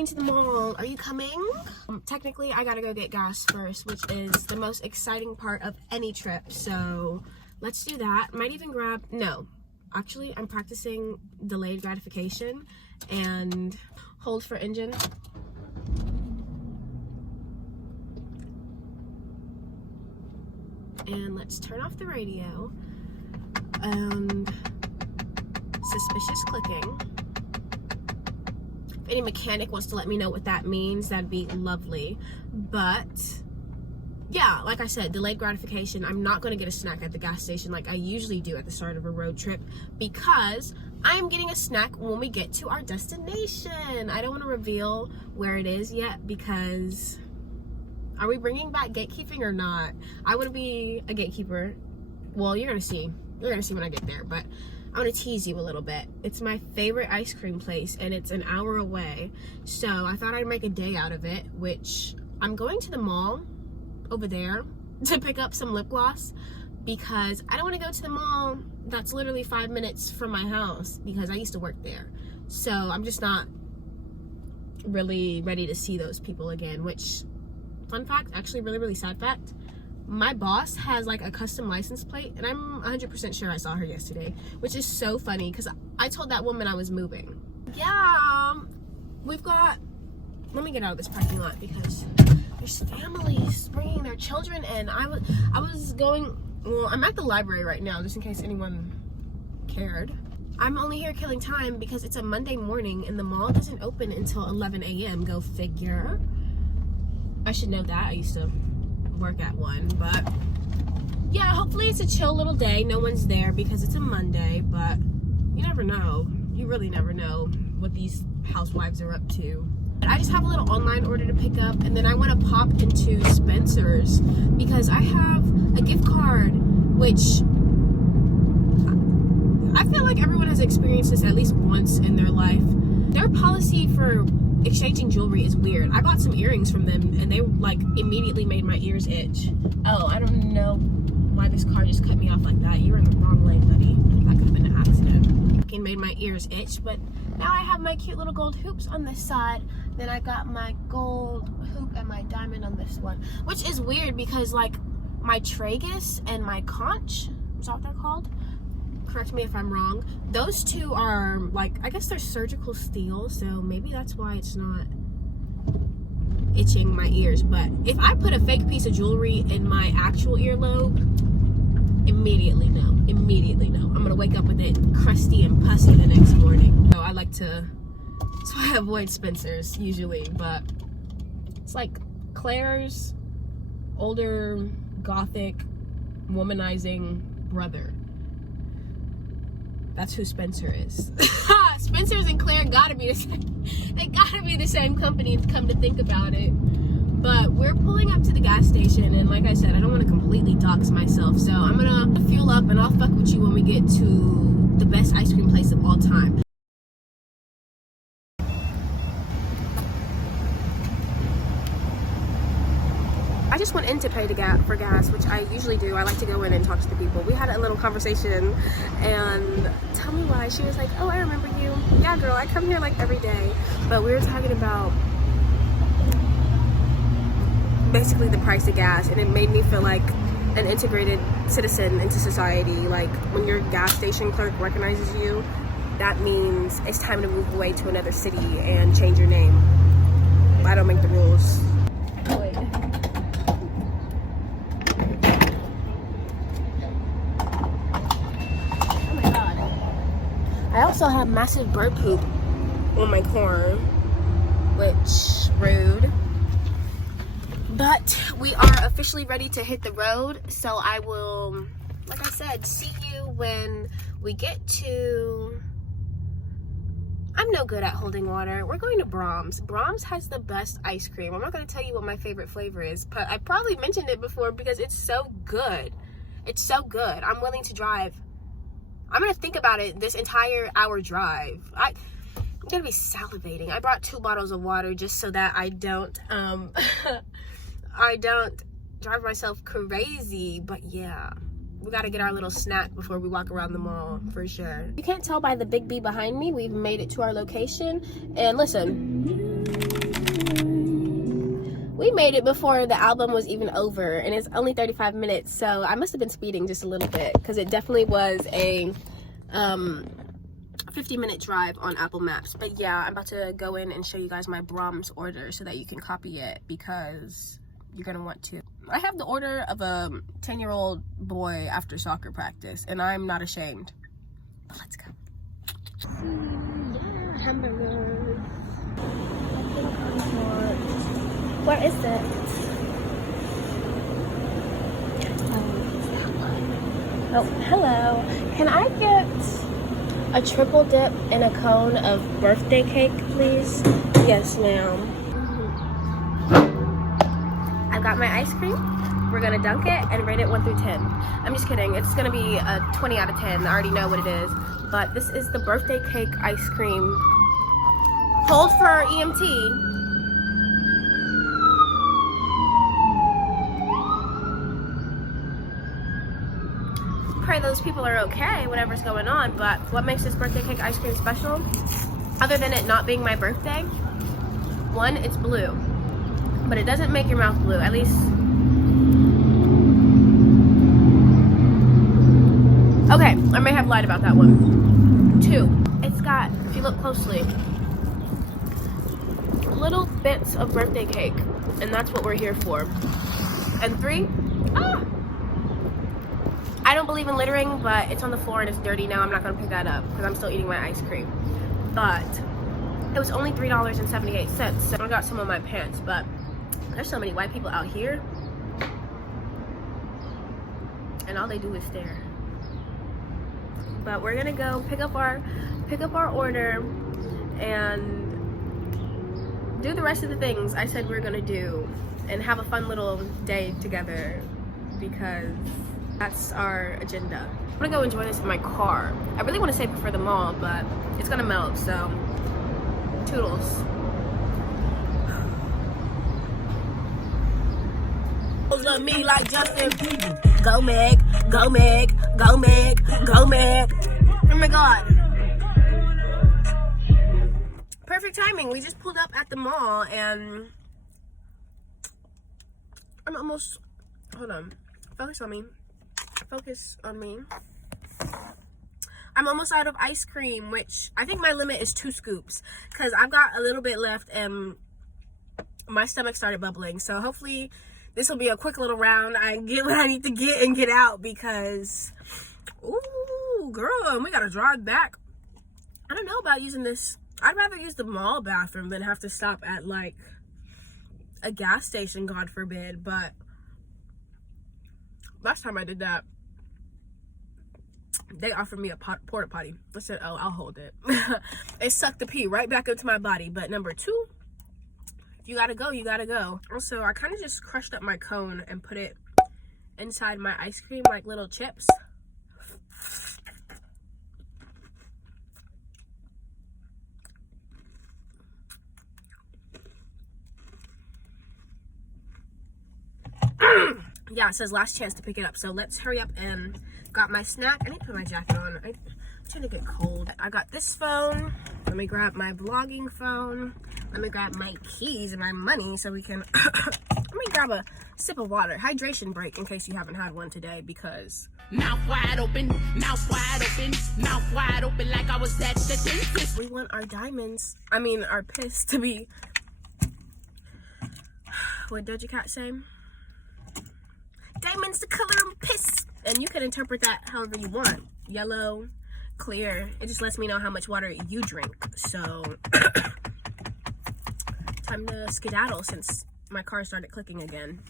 going to the mall. Are you coming? Technically, I gotta go get gas first, which is the most exciting part of any trip. So let's do that. Might even grab, no, actually, I'm practicing delayed gratification and hold for engine. And let's turn off the radio and suspicious clicking. If any mechanic wants to let me know what that means, that'd be lovely. But yeah, like I said, delayed gratification. I'm not going to get a snack at the gas station like I usually do at the start of a road trip, because I'm getting a snack when we get to our destination. I don't want to reveal where it is yet, because are we bringing back gatekeeping or not? I want to be a gatekeeper. Well, you're gonna see when I get there, but I want to tease you a little bit. It's my favorite ice cream place, and it's an hour away, so I thought I'd make a day out of it, which I'm going to the mall over there to pick up some lip gloss, because I don't want to go to the mall that's literally 5 minutes from my house, because I used to work there. So I'm just not really ready to see those people again, which, fun fact, actually really sad fact, my boss has like a custom license plate, and I'm 100% sure I saw her yesterday, which is so funny because I told that woman I was moving. Yeah, we've got, let me get out of this parking lot because there's families bringing their children in. I was going, well, I'm at the library right now, just in case anyone cared. I'm only here killing time because it's a Monday morning and the mall doesn't open until 11 a.m. Go figure. I should know that. I used to work at one, but yeah, hopefully it's a chill little day. No one's there because it's a Monday, but you never know. You really never know what these housewives are up to. I just have a little online order to pick up, and then I want to pop into Spencer's because I have a gift card, which I feel like everyone has experienced this at least once in their life. Their policy for exchanging jewelry is weird. I bought some earrings from them and they like immediately made my ears itch. Oh, I don't know why this car just cut me off like that. You were in the wrong lane, buddy. That could have been an accident. It made my ears itch, but now I have my cute little gold hoops on this side. Then I got my gold hoop and my diamond on this one, which is weird because like my tragus and my conch, is that what they're called? Correct me if I'm wrong. Those two are like, I guess they're surgical steel, so maybe that's why it's not itching my ears. But if I put a fake piece of jewelry in my actual earlobe, immediately no. I'm gonna wake up with it crusty and pussy the next morning. So I like to, so I avoid Spencer's usually, but it's like Claire's older gothic womanizing brother. That's who Spencer is. Spencer's and Claire gotta be the same. They gotta be the same company, come to think about it. But we're pulling up to the gas station, and like I said, I don't want to completely dox myself, so I'm gonna fuel up and I'll fuck with you when we get to the best ice cream place of all time. I just went in to pay for gas, which I usually do. I like to go in and talk to the people. We had a little conversation, and tell me why. She was like, oh, I remember you. Yeah, girl, I come here like every day. But we were talking about basically the price of gas, and it made me feel like an integrated citizen into society. Like when your gas station clerk recognizes you, that means it's time to move away to another city and change your name. I don't make the rules. Wait. I also have massive bird poop on my car, which rude. But we are officially ready to hit the road, so I will, like I said, see you when we get to, I'm no good at holding water. We're going to Brahms. Brahms has the best ice cream. I'm not going to tell you what my favorite flavor is, but I probably mentioned it before because it's so good. It's so good. I'm willing to drive. I'm gonna think about it this entire hour drive. I'm gonna be salivating. I brought 2 bottles of water just so that I don't I don't drive myself crazy. But yeah, we gotta get our little snack before we walk around the mall for sure. You can't tell by the big B behind me, we've made it to our location. And listen, We made it before the album was even over, and it's only 35 minutes, so I must have been speeding just a little bit, because it definitely was a 50-minute drive on Apple Maps. But yeah, I'm about to go in and show you guys my Brahms order so that you can copy it, because you're gonna want to. I have the order of a 10-year-old boy after soccer practice, and I'm not ashamed. But let's go. Yeah, hamburgers. Where is it? Oh, hello. Can I get a triple dip and a cone of birthday cake, please? Yes, ma'am. I've got my ice cream. We're gonna dunk it and rate it 1 through 10. I'm just kidding. It's gonna be a 20 out of 10. I already know what it is. But this is the birthday cake ice cream. Hold for our EMT. Pray those people are okay, whatever's going on. But what makes this birthday cake ice cream special, other than it not being my birthday? One, it's blue, but it doesn't make your mouth blue, at least. Okay, I may have lied about that one. Two, it's got, if you look closely, little bits of birthday cake, and that's what we're here for. And three, I don't believe in littering, but it's on the floor and it's dirty now. I'm not gonna pick that up because I'm still eating my ice cream. But it was only $3.78, so I got some on my pants. But there's so many white people out here, and all they do is stare. But we're gonna go pick up our order and do the rest of the things I said we were gonna do, and have a fun little day together, because that's our agenda. I'm gonna go enjoy this in my car. I really want to save it for the mall, but it's gonna melt, so toodles. Love me like Justin. Go Meg, go Meg, go Meg, go Meg. Oh my god. Perfect timing. We just pulled up at the mall and I'm almost, hold on, focus on me. Focus on me. I'm almost out of ice cream, which I think my limit is 2 scoops, because I've got a little bit left and my stomach started bubbling. So hopefully this will be a quick little round. I get what I need to get and get out, because ooh girl, we gotta drive back. I don't know about using this. I'd rather use the mall bathroom than have to stop at like a gas station, God forbid. But last time I did that, they offered me a porta potty. I said, oh, I'll hold it. It sucked the pee right back into my body. But number 2, if you gotta go, you gotta go. Also, I kind of just crushed up my cone and put it inside my ice cream like little chips. Yeah, it says last chance to pick it up, so let's hurry up and got my snack. I need to put my jacket on. I'm trying to get cold. I got this phone. Let me grab my vlogging phone. Let me grab my keys and my money so we can let me grab a sip of water. Hydration break in case you haven't had one today, because mouth wide open, mouth wide open, mouth wide open like I was at the dentist. We want our diamonds, our piss to be, what Doja Cat say? Diamonds the color of piss. And you can interpret that however you want. Yellow, clear. It just lets me know how much water you drink. So time to skedaddle since my car started clicking again.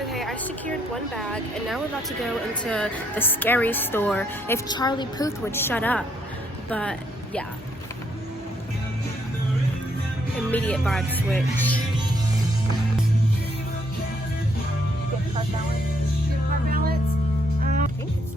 Okay, I secured one bag and now we're about to go into the scary store. If Charlie Puth would shut up. But yeah. Immediate vibe switch. Gift card balance. Gift card balance. I think it's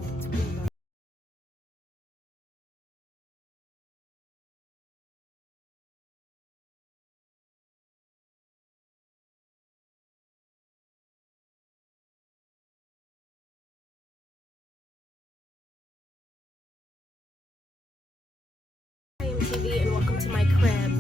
TV and welcome to my crib.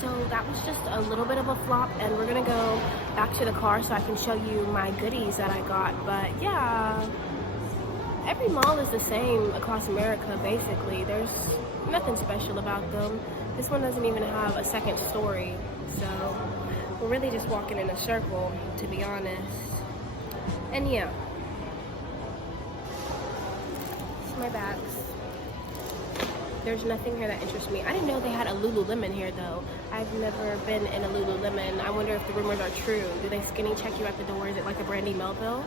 So that was just a little bit of a flop, and we're gonna go back to the car so I can show you my goodies that I got. But yeah, every mall is the same across America basically. There's nothing special about them. This one doesn't even have a second story, so we're really just walking in a circle, to be honest. And yeah, it's my bags. There's nothing here that interests me. I didn't know they had a Lululemon here though. I've never been in a Lululemon. I wonder if the rumors are true. Do they skinny check you at the door? Is it like a Brandy Melville?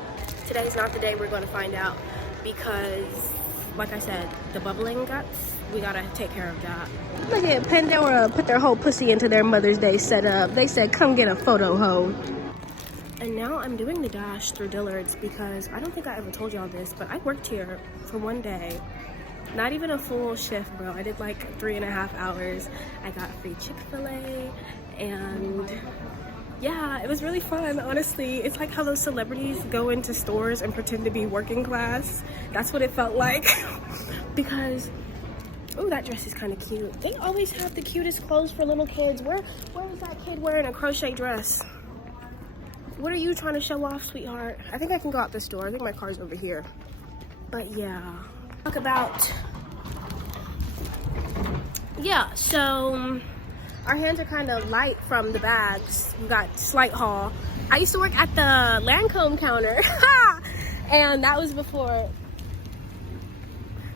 Today's not the day we're going to find out, because like I said, the bubbling guts, we gotta take care of that. Look at Pandora put their whole pussy into their Mother's Day setup. They said, come get a photo, ho. And now I'm doing the dash through Dillard's because I don't think I ever told y'all this, but I worked here for one day. Not even a full shift, bro. I did like 3.5 hours. I got free Chick-fil-A, and yeah, it was really fun, honestly. It's like how those celebrities go into stores and pretend to be working class. That's what it felt like. Because, oh, that dress is kind of cute. They always have the cutest clothes for little kids. Where is that kid wearing a crochet dress? What are you trying to show off, sweetheart? I think I can go out this door. I think my car's over here. But yeah. Talk about, yeah, so our hands are kind of light from the bags. We got slight haul. I used to work at the Lancome counter and that was before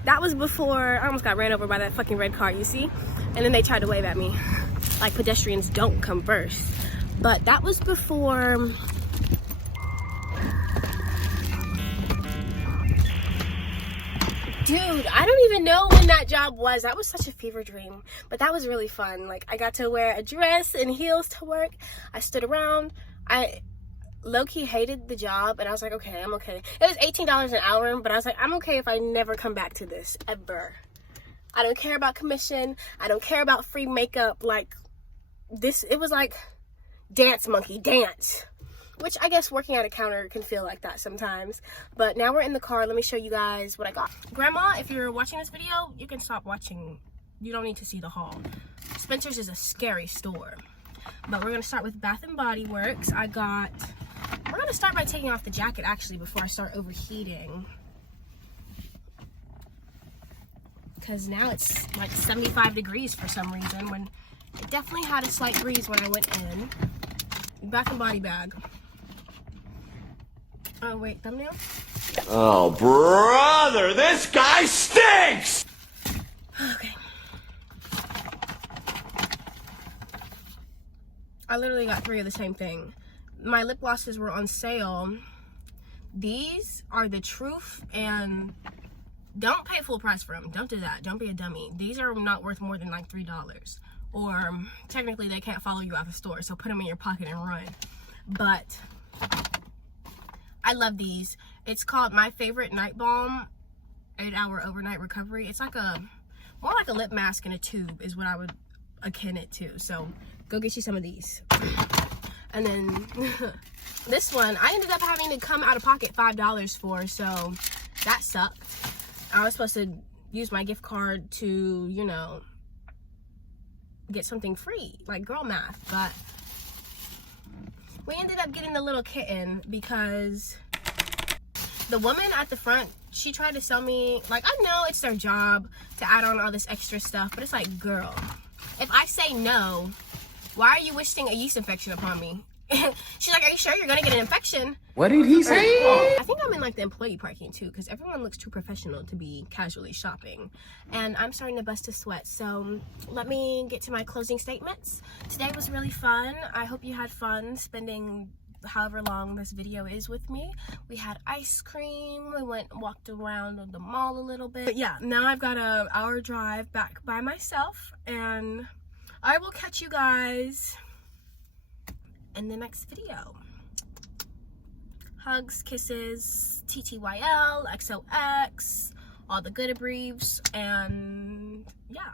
I almost got ran over by that fucking red car, you see? And then they tried to wave at me like pedestrians don't come first. But that was before dude, I don't even know when that job was. That was such a fever dream, but that was really fun. Like, I got to wear a dress and heels to work. I stood around. I low-key hated the job, and I was like, okay, I'm okay. It was $18 an hour, but I was like, I'm okay if I never come back to this, ever. I don't care about commission. I don't care about free makeup. Like, this, it was like dance monkey, dance. Which I guess working at a counter can feel like that sometimes. But now we're in the car. Let me show you guys what I got. Grandma, if you're watching this video, you can stop watching. You don't need to see the haul. Spencer's is a scary store. But we're going to start with Bath & Body Works. We're going to start by taking off the jacket, actually, before I start overheating. Because now it's like 75 degrees for some reason, when it definitely had a slight breeze when I went in. Bath & Body bag. Oh, wait, thumbnail? Oh, brother, this guy stinks! Okay. I literally got 3 of the same thing. My lip glosses were on sale. These are the truth, and don't pay full price for them. Don't do that. Don't be a dummy. These are not worth more than like $3. Or technically they can't follow you out the store, so put them in your pocket and run. But I love these. It's called My Favorite Night Balm 8-Hour Overnight Recovery. It's like more like a lip mask in a tube is what I would akin it to. So go get you some of these. And then this one I ended up having to come out of pocket $5 for, so that sucked. I was supposed to use my gift card to, you know, get something free, like girl math. But we ended up getting the little kitten because the woman at the front, she tried to sell me, like, I know it's their job to add on all this extra stuff, but it's like, girl, if I say no, why are you wishing a yeast infection upon me? She's like, are you sure you're gonna get an infection? What did he say? I think I'm in like the employee parking too, because everyone looks too professional to be casually shopping, and I'm starting to bust a sweat. So let me get to my closing statements. Today was really fun. I hope you had fun spending however long this video is with me. We had ice cream. We walked around the mall a little bit. But yeah, now I've got an hour drive back by myself, and I will catch you guys in the next video. Hugs, kisses, TTYL, XOX, all the good debriefs, and yeah.